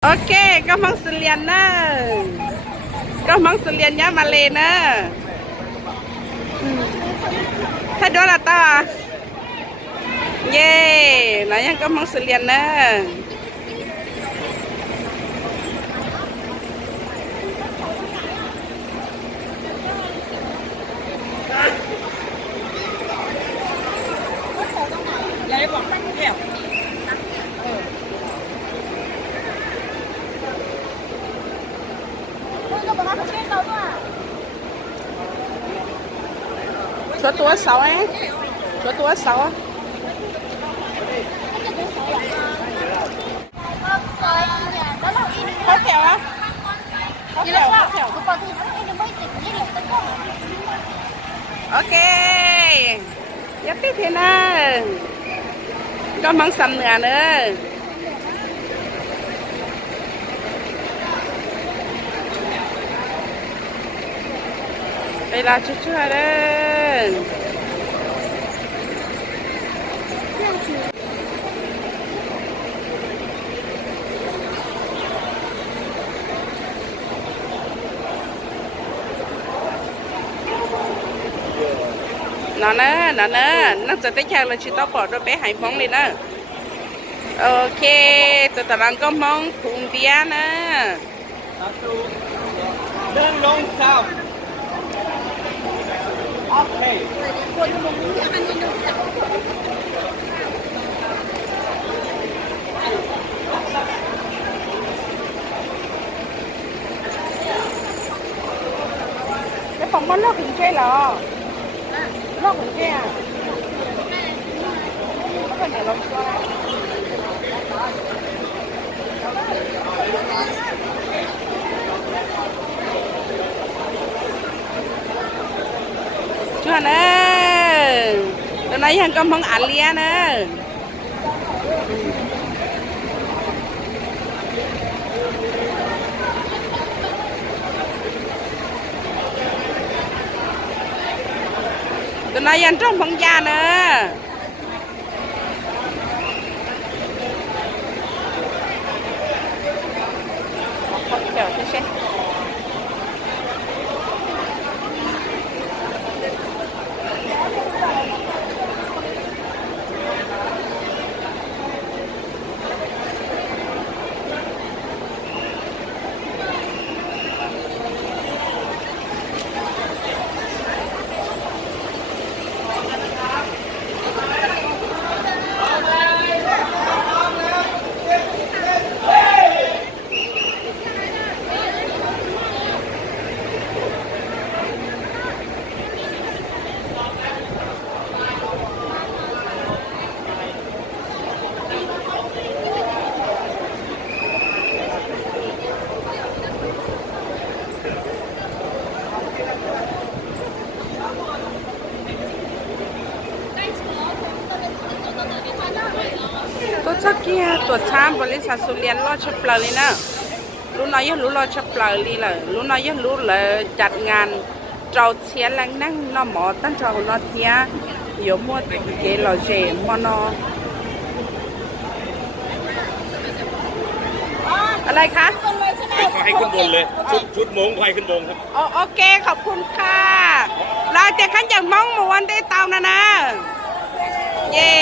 Ok, các mong sự liền nè. Các mong sự liền nhá mà lên nè. Thế đó là tao à? Yeah, nói nhá các mong sự liền nè. Lấy bọc bánh kẹo. Số tua 6 ấy. Số tua 6 á. Có kẹo á? Có kẹo, có kẹo. Ok. Tiếp tiếp thế nè. Có mong sầm nữa nữa. Đây là chú chú đây. Nó nó sẽ tới chăng là chỉ tao bỏ đôi bé hải phóng đi nữa. Ok, tụi tao đang có mong cùng bia nè. Đơn lông sao? Ok. Cái phòng món nó hình chơi là nó hình chơi à? Nó phải để lòng xoa. Chú Hàn ơi, tụi này hàng con mong ăn liền nè. Tụi này ăn trong bông da nè. Chào chị xem. Chắc kia tuột tham với lý sản liên lo chấp lời đi nè. Lúc nói lúc lo chấp lời đi là lúc nói lúc là chặt ngàn trâu xe lăng năng nó mỏ tăng trâu nó thia yếu mua cái lò rể mà nóอะไรคะ เขาให้ขึ้นบนเลยชุดมงเขาให้ขึ้นบนครับ โอเคขอบคุณค่ะเราจะขันจากมองมาวันได้เตานะเย่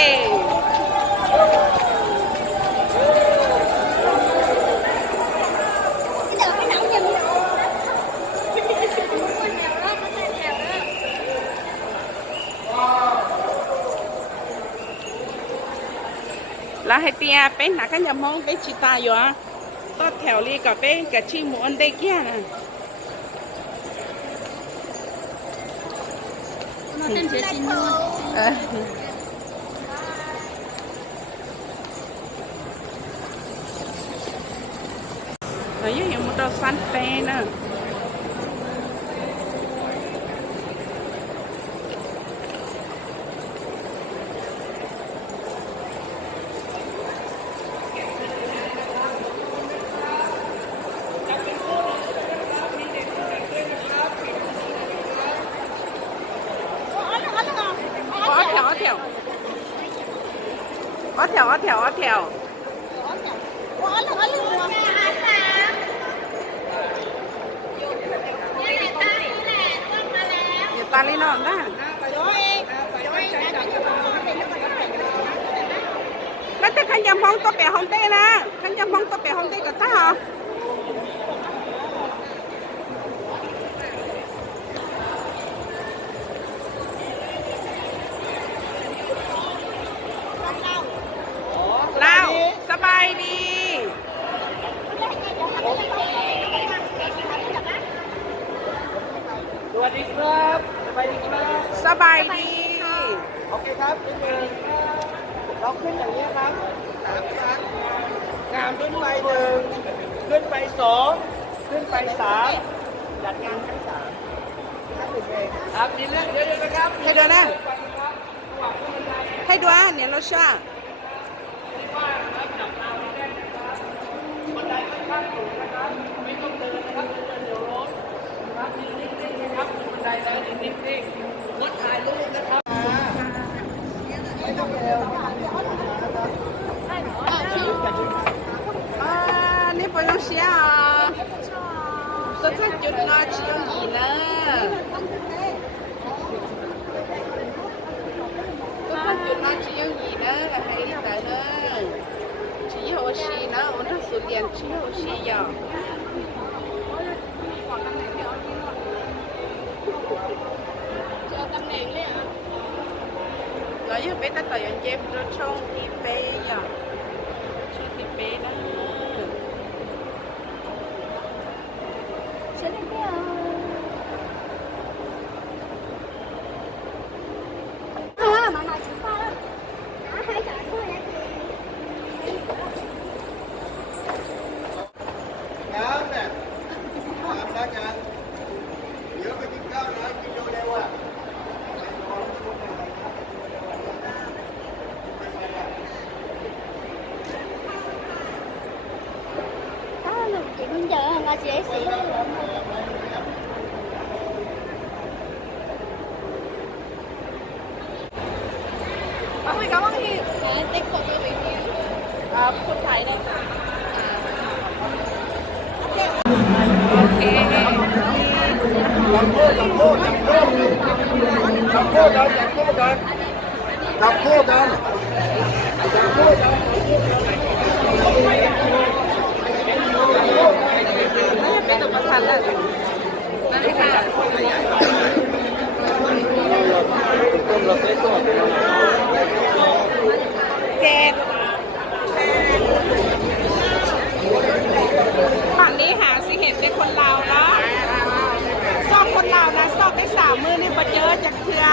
แล้วให้เตียเป็นหนักขันจากมองเป็นชิตาอยู่อ่ะก็แถวรีกับเป็นกับชิมูอันได้เกี้ยนะเรายังเห็นมันเราสั้นเฟ้นะแถว เลยเนาะนะแล้วแต่ขันยำมองตัวเปียห้องเต้นะขันยำมองตัวเปียห้องเต้กับตาเหรอเราสบายดี สวัสดีครับสบายดีครับ สบายดี โอเคครับเราขึ้นอย่างนี้ครับสามครั้งงามขึ้นไปหนึ่งขึ้นไปสองขึ้นไปสามจัดงานทั้งสามครับนี่เรื่องเดี๋ยวนะครับ ให้ดูนะให้ดูอ่ะเนี่ยเราชา À, nếu phải nó xe à, tôi chắc chút nó chỉ có gì nữa, tôi chắc chút nó chỉ có gì nữa là hay đi tới nữa, chỉ hồ xì nữa, nó sự liền chỉ hồ xì giờ. Nói với bé ta tới anh chém nó trông thì bé giờ. Thì bé đó ngám nè làm ra ngám nhớ cái tiếng cao nó cái vô đeo à Cũng chờ là chị xỉ Ôi cảm ơn Hiền. tích phục cho review.คนไทยเนี่ยโอเค จับคู่กันจับคู่กันจับคู่กันจับคู่กันจับคู่กัน ไม่ต้องมาทันแล้วนั่นเลยค่ะเจ็ดฝั่งนี้หาสิเห็นเป็นคนลาวเนาะซอกคนลาวนะซอกได้3 มื้อนี่มาเจอจากเทือ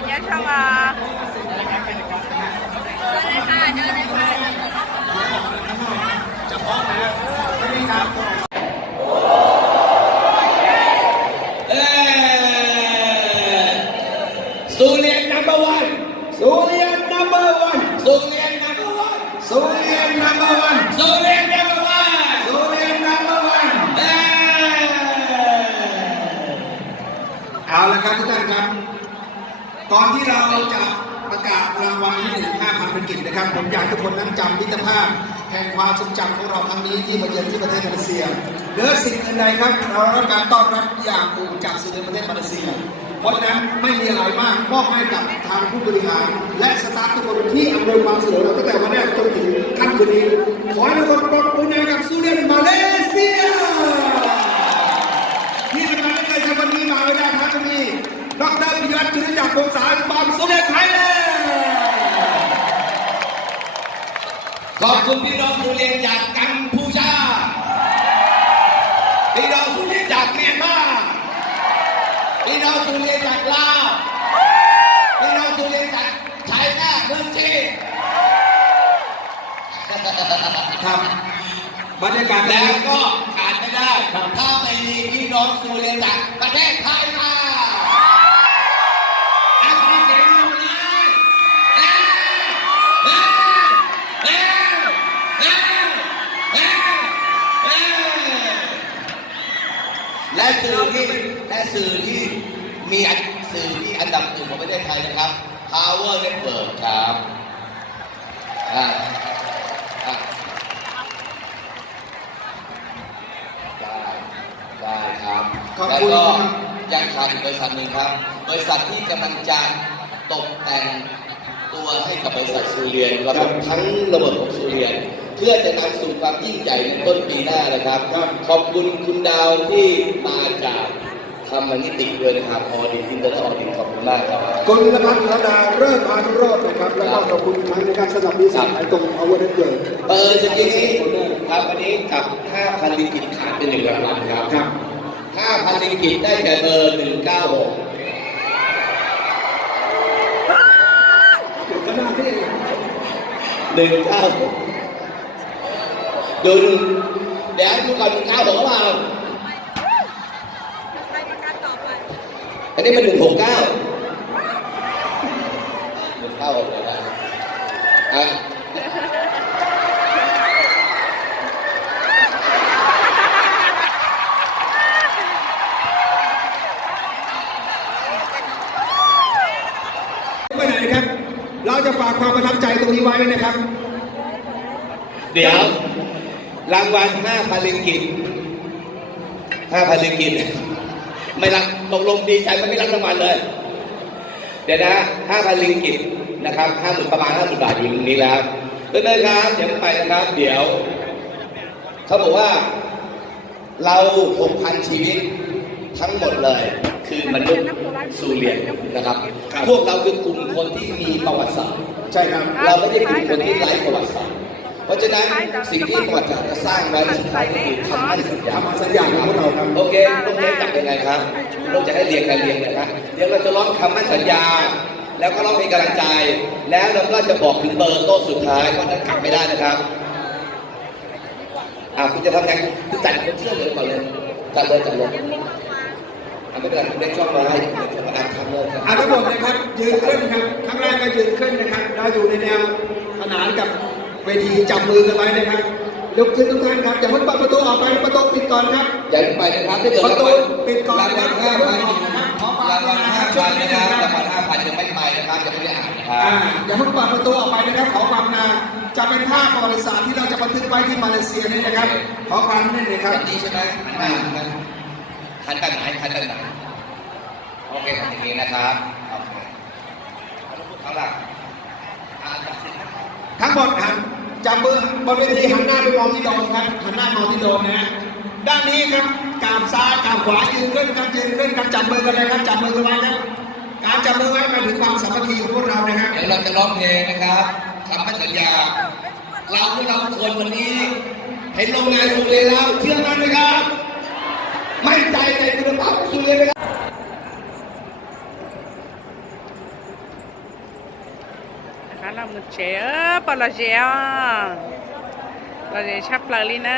nhớ xong à Sulian number one. Sulian number one. Sulian number one. Sulian number one. Sulian number one. Sulian number one. เอาละครับทุกท่านครับก่อนที่เราจะประกาศรางวัลที่ 5,000 เป็นกิจนะครับผมอยากให้ทุกคนนั้นจำมิตรภาพแห่งความทรงจำของเราครั้งนี้ที่มาเยือนที่ประเทศมาเลเซียเหนือสิ่งอื่นใดครับเราได้รับการต้อนรับอย่างอบอุ่นจากสื่อประเทศมาเลเซียเพราะฉะนั้นไม่มีอะไรมากมอบให้กับทางผู้บริหารและสตาฟทุกคนที่อำนวยความสะดวกเราตั้งแต่วันแรกจนถึงค่ำคืนนี้ขอให้ทุกคนปรบมือกับสุรินทร์มาเลเซียที่สำคัญไม่เคยทำวันนี้มาไม่ได้ครับวันนี้ดร.ปิยวัฒน์จุลจักรวงศ์สารบางสุรินทร์ไทยแลนด์ขอบคุณพี่น้องสุรินทร์จากกัมพูชาพี่น้องสุรินทร์จากเมียนมาพี่น้องสุรินทร์จากลาวพี่น้องสุรินทร์จากชัยนาทเมืองจีน บรรยากาศ แล้วก็ขาดไม่ได้ถ้าไม่มีพี่น้องซูเรียนจากประเทศไทยมาขอเสียงหน่อยและสื่อที่มีสื่อที่อันดับหนึ่งของประเทศไทยนะครับ Power Network ครับได้ครับแล้วก็ยังขาดอีกบริษัทหนึ่งครับบริษัทที่กำลังจะตกแต่งตัวให้กับบริษัทซูเรียนระบบทั้งระบบของซูเรียนเพื่อจะนำสู่ความยิ่งใหญ่ในต้นปีหน้านะครับขอบคุณคุณดาวที่มาจากธรรมนิติด้วยนะครับออดิตอินเตอร์เน็ตออดิตขอบคุณมากครับคุณนภัสระดาเริ่มอานุโรจน์นะครับแล้วก็ขอบคุณอีกครั้งในการสนับสนุนสายตรงเอาไว้ได้เลยจะกี้นี้ครับวันนี้กับ 5,000 ลิงกิตขาดเป็น1 รางวัลครับ 5,000 ลิงกิตได้แก่เบอร์ 196ก็น่าที่196ดูเดี๋ยวดูก่อน196หรือเปล่าอันนี้มัน169 196เลยนะไปไหนครับเราจะฝากความประทับใจตรงนี้ไว้นะครับเดี๋ยวรางวัล 5,000 ลิงกิต 5,000 ลิงกิตไม่รับตกลงดีใจไม่รับรางวัลเลยเดี๋ยวนะ 5,000 ลิงกิตนะครับ50,000ประมาณ 50,000 บาทอยู่ตรงนี้แล้วเพื่อนๆครับเดี๋ยวไปนะครับเดี๋ยวเขาบอกว่าเรา 6,000 ชีวิตทั้งหมดเลยคือมนุษย์ซูเรียนนะครับพวกเราคือกลุ่มคนที่มีประวัติศาสตร์ใช่ครับเราไม่ได้เป็นคนที่ไร้ประวัติศาสตร์เพราะฉะนั้นสิ่งที่ประวัติศาสตร์จะสร้างไว้สุดท้ายก็คือคำมั่นสัญญาของพวกเราครับโอเคต้องเรียนจับยังไงครับต้องจะให้เรียนกันนะครับเดี๋ยวเราจะร้องคำมั่นสัญญาแล้วก็ร้องเพลงกำลังใจแล้วเราก็จะบอกถึงเบอร์โต๊ะสุดท้ายเพราะนั้นกลับไม่ได้นะครับคุณจะทำไงคุณจัดคนเชื่อเลยก่อนเลยจัดเลยไม่เป็นไรคุณได้ช่องมาให้ทำเลยทั้งหมดนะครับยืนขึ้นครับข้างล่างก็ยืนขึ้นนะครับเราอยู่ในแนวขนานกับเวทีจับมือกันไว้นะครับยกขึ้นทุกท่านครับอย่าเพิ่งเปิดประตูออกไปประตูปิดก่อนครับอย่าไปนะครับถ้าเกิดประตูปิดก่อนรางวัล 5,000รางวัล 5,000นะครับรางวัล 5,000ยังไม่ไปนะครับจะไม่ได้อ่านนะครับอย่าเพิ่งเปิดประตูออกไปนะครับขอความนาจะเป็นภาพประวัติศาสตร์ที่เราจะบันทึกไว้ที่มาเลเซียนี่นะครับขอความนิดนึงครับนี่ใช่ไหมหันกันไหนโอเคทำอย่างนี้นะครับเอาล่ะทั้งหมดหันจับมือบนเวทีหันหน้าไปมองที่โดมครับหันหน้ามองที่โดมนะด้านนี้ครับกางซ้ายกางขวายืนขึ้นครับยืนขึ้นครับจับมือกันเลยครับจับมือกันไว้ครับการจับมือไว้หมายถึงความสามัคคีของพวกเรานะครับเดี๋ยวเราจะร้องเพลงนะครับคำมั่นสัญญาเราทุกคนวันนี้เห็นโรงงานสุเรแล้วเชื่อมั่นไหมครับมั่นใจในคุณภาพสุเรไหมครับlà một trẻ bao là trẻ sắp lại đi nữa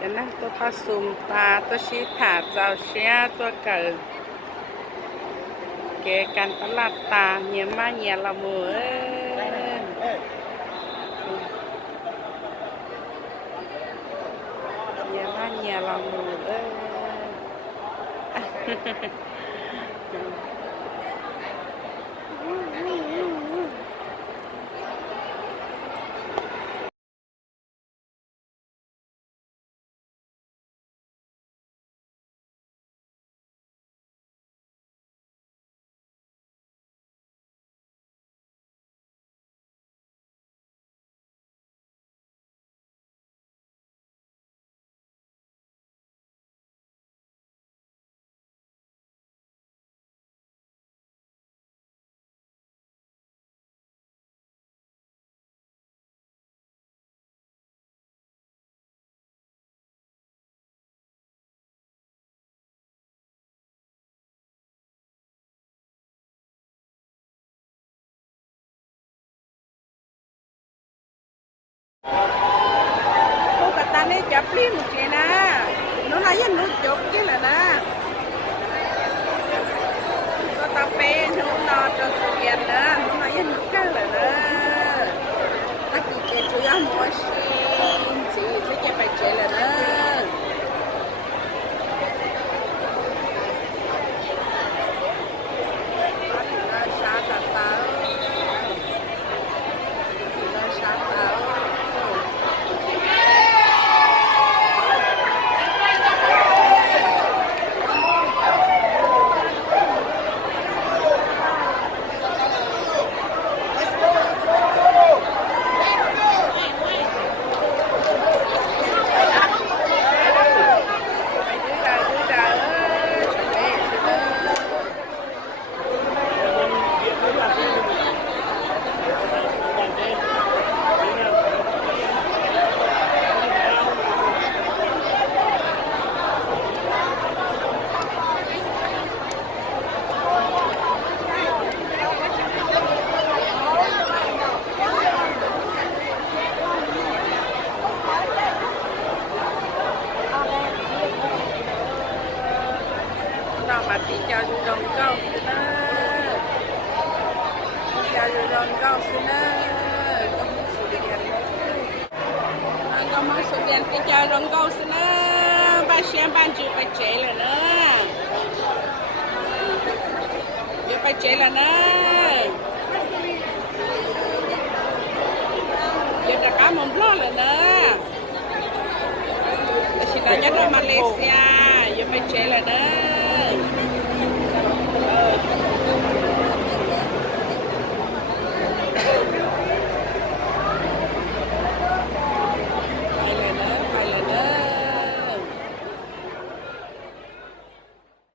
cái này tôi thà sum ta tôiชี้thả vào xe tôi cởi cái căn tát lạt ta nhiều mà nhiều là mùa nhiều mà nhiều là mùa cô cả ta nên chập đi một cái na nó nói với nó chụp cái là na có ta pe nó cho sự kiện na nó nói với nó cái là na ta chỉ cái chủ yếu mua xin chỉ sẽ cái phải chơi là na mà đi cho đồng câu xin cho đồng câu xin công số tiền đi cho đồng câu xin ba xem ban chịu phải chạy là nữa chịu phải chạy là nữa chịu đã cá mồm lo là nữa xin nói nhất là Malaysia chịu phải chạy là nữa